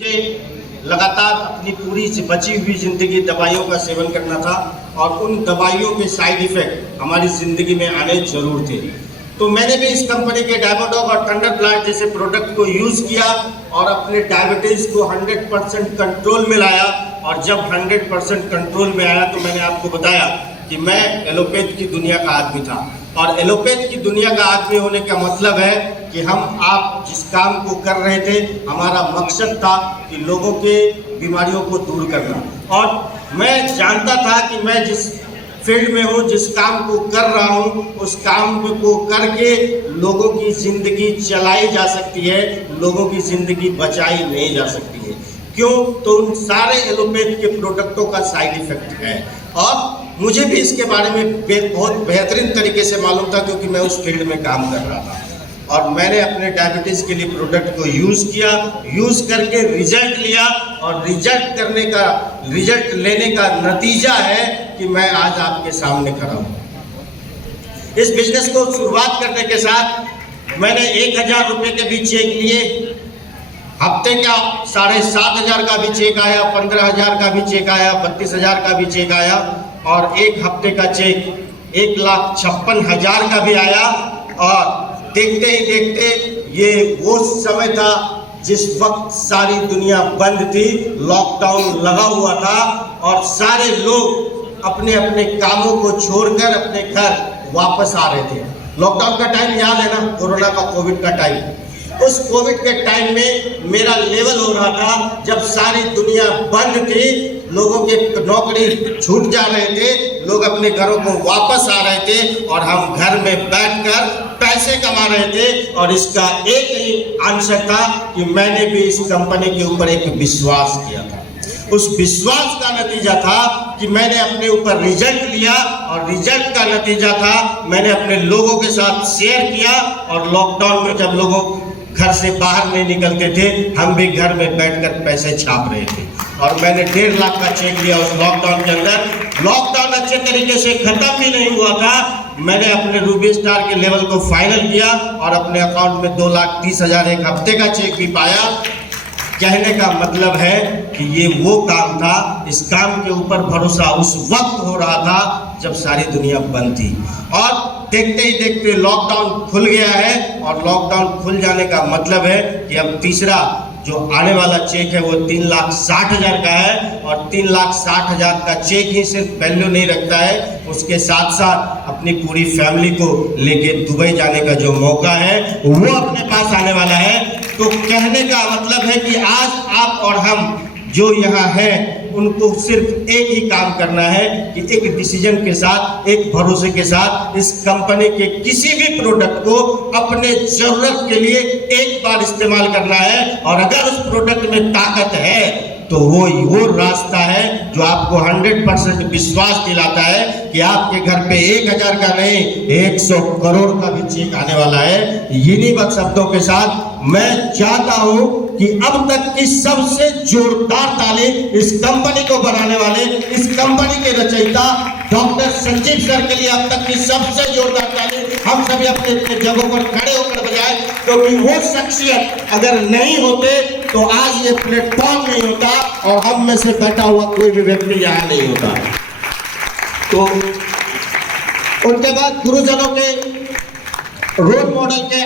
मुझे लगातार अपनी पूरी से बची हुई ज़िंदगी दवाइयों का सेवन करना था और उन दवाइयों के साइड इफ़ेक्ट हमारी ज़िंदगी में आने जरूर थे। तो मैंने भी इस कंपनी के डायमोडॉग और थंडर प्लांट जैसे प्रोडक्ट को यूज़ किया और अपने डायबिटीज़ को 100% कंट्रोल में लाया। और जब 100% कंट्रोल में आया तो मैंने आपको बताया कि मैं एलोपैथ की दुनिया का आदमी था। और एलोपैथ की दुनिया का आदमी होने का मतलब है कि आप जिस काम को कर रहे थे, हमारा मकसद था कि लोगों के बीमारियों को दूर करना। और मैं जानता था कि मैं जिस फील्ड में हूँ, जिस काम को कर रहा हूँ, उस काम को करके लोगों की ज़िंदगी चलाई जा सकती है, लोगों की ज़िंदगी बचाई नहीं जा सकती है। क्यों? तो उन सारे एलोपैथ के प्रोडक्टों का साइड इफ़ेक्ट है और मुझे भी इसके बारे में बहुत बेहतरीन तरीके से मालूम था, क्योंकि मैं उस फील्ड में काम कर रहा था। और मैंने अपने डायबिटीज़ के लिए प्रोडक्ट को यूज़ किया, यूज़ करके रिजल्ट लिया और रिजल्ट लेने का नतीजा है कि मैं आज आपके सामने खड़ा हूँ। इस बिजनेस को शुरुआत करने के साथ मैंने 1000 रुपये के भी चेक लिए। हफ्ते का 7500 का भी चेक आया, 15000 का भी चेक आया, 32000 का भी चेक आया और एक हफ्ते का चेक 1,56,000 का भी आया। और देखते ही देखते ये वो समय था जिस वक्त सारी दुनिया बंद थी, लॉकडाउन लगा हुआ था और सारे लोग अपने अपने कामों को छोड़कर अपने घर वापस आ रहे थे। लॉकडाउन का टाइम याद है ना, कोरोना का, कोविड का टाइम। उस कोविड के टाइम में मेरा लेवल हो रहा था जब सारी दुनिया बंद थी, लोगों के नौकरी छूट जा रहे थे, लोग अपने घरों को वापस आ रहे थे और हम घर में बैठकर पैसे कमा रहे थे। और इसका एक ही आंसर था कि मैंने भी इस कंपनी के ऊपर एक विश्वास किया था। उस विश्वास का नतीजा था कि मैंने अपने ऊपर रिजल्ट लिया और रिजल्ट का नतीजा था मैंने अपने लोगों के साथ शेयर किया। और लॉकडाउन में जब लोगों घर से बाहर नहीं निकलते थे, हम भी घर में बैठकर पैसे छाप रहे थे और मैंने 1.5 लाख का चेक लिया उस लॉकडाउन के अंदर। लॉकडाउन अच्छे तरीके से खत्म भी नहीं हुआ था, मैंने अपने रूबी स्टार के लेवल को फाइनल किया और अपने अकाउंट में 2,30,000 एक हफ्ते का चेक भी पाया। कहने का मतलब है कि ये वो काम था, इस काम के ऊपर भरोसा उस वक्त हो रहा था जब सारी दुनिया बंद थी। और देखते ही देखते लॉकडाउन खुल गया है और लॉकडाउन खुल जाने का मतलब है कि अब तीसरा जो आने वाला चेक है वो 3,60,000 का है। और 3,60,000 का चेक ही सिर्फ वैल्यू नहीं रखता है, उसके साथ साथ अपनी पूरी फैमिली को लेके दुबई जाने का जो मौका है वो अपने पास आने वाला है। तो कहने का मतलब है कि आज आप और हम जो यहाँ हैं उनको सिर्फ एक ही काम करना है कि एक डिसीजन के साथ, एक भरोसे के साथ इस कंपनी के किसी भी प्रोडक्ट को अपने ज़रूरत के लिए एक बार इस्तेमाल करना है। और अगर उस प्रोडक्ट में ताकत है तो वो रास्ता है जो आपको 100% विश्वास दिलाता है कि आपके घर पे 1000 का नहीं 100 करोड़ का भी चेक आने वाला है। इन्हीं वक्त शब्दों के साथ मैं चाहता हूं कि अब तक की सबसे जोरदार ताली इस कंपनी को बनाने वाले, इस कंपनी के रचयिता डॉक्टर संजीव सर के लिए अब तक की सबसे जोरदार ताली हम सभी अपने अपने जगहों पर खड़े होकर बजाएं, क्योंकि वो शख्सियत अगर नहीं होते तो आज ये प्लेटफॉर्म नहीं होता और हम में से बैठा हुआ कोई भी व्यक्ति यहाँ नहीं होता। तो उनके बाद गुरुजनों के रोल मॉडल के